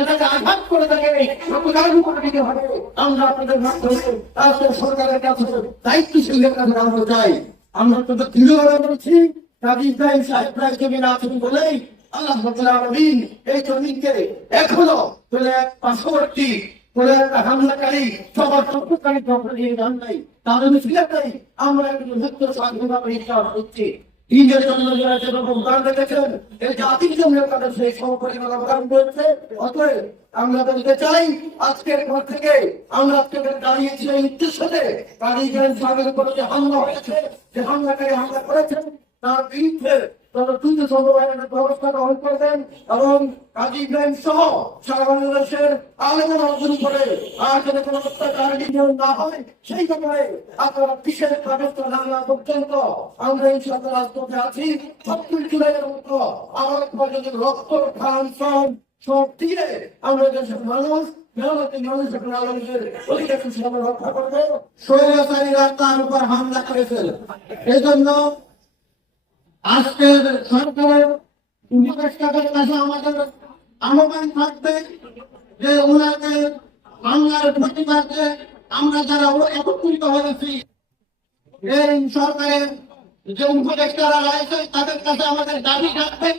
এটাকে আঘাত করে দিতে হবে। আমরা আপনাদের মাধ্যমে সরকারের কাছে আমরা চাই। আমরা তো দৃঢ়ভাবে বলছি কাজী জমিন আছেন বলেই আল্লাহ এই জমিনকে এখনও পার্শ্ববর্তী দিয়ে যান নাই। আমরা একটু স্বাধীনভাবে এই জাতির জন্য তাদের সেই সমপরিমাণ অবদান রয়েছে। যে হামলা হয়েছে হামলা করেছেন। তার বিরুদ্ধে তারা ব্যবস্থা গ্রহণ করবেন এবং কাজী ইব্রাহিম সহ সারা বাংলাদেশের করে আর যদি কোনো অত্যাচার নির্যাতন না হয়, সেই ব্যাপারে আপনারা বিশেষ ব্যবস্থা না পর্যন্ত আমরা এই সকল রাষ্ট্রতে আছি সত্তর জুলাইয়ের মতো আমার পর্যন্ত রক্ত খান শ্রম, সব দিয়ে আমরা দেশের মানুষ আমাদের আহ্বান থাকবে যে ওনাকে বাংলার আমরা যারা একত্রিত হয়েছি, এই সরকারের যে উপদেষ্টারা রয়েছে, তাদের কাছে আমাদের দাবি থাকবে।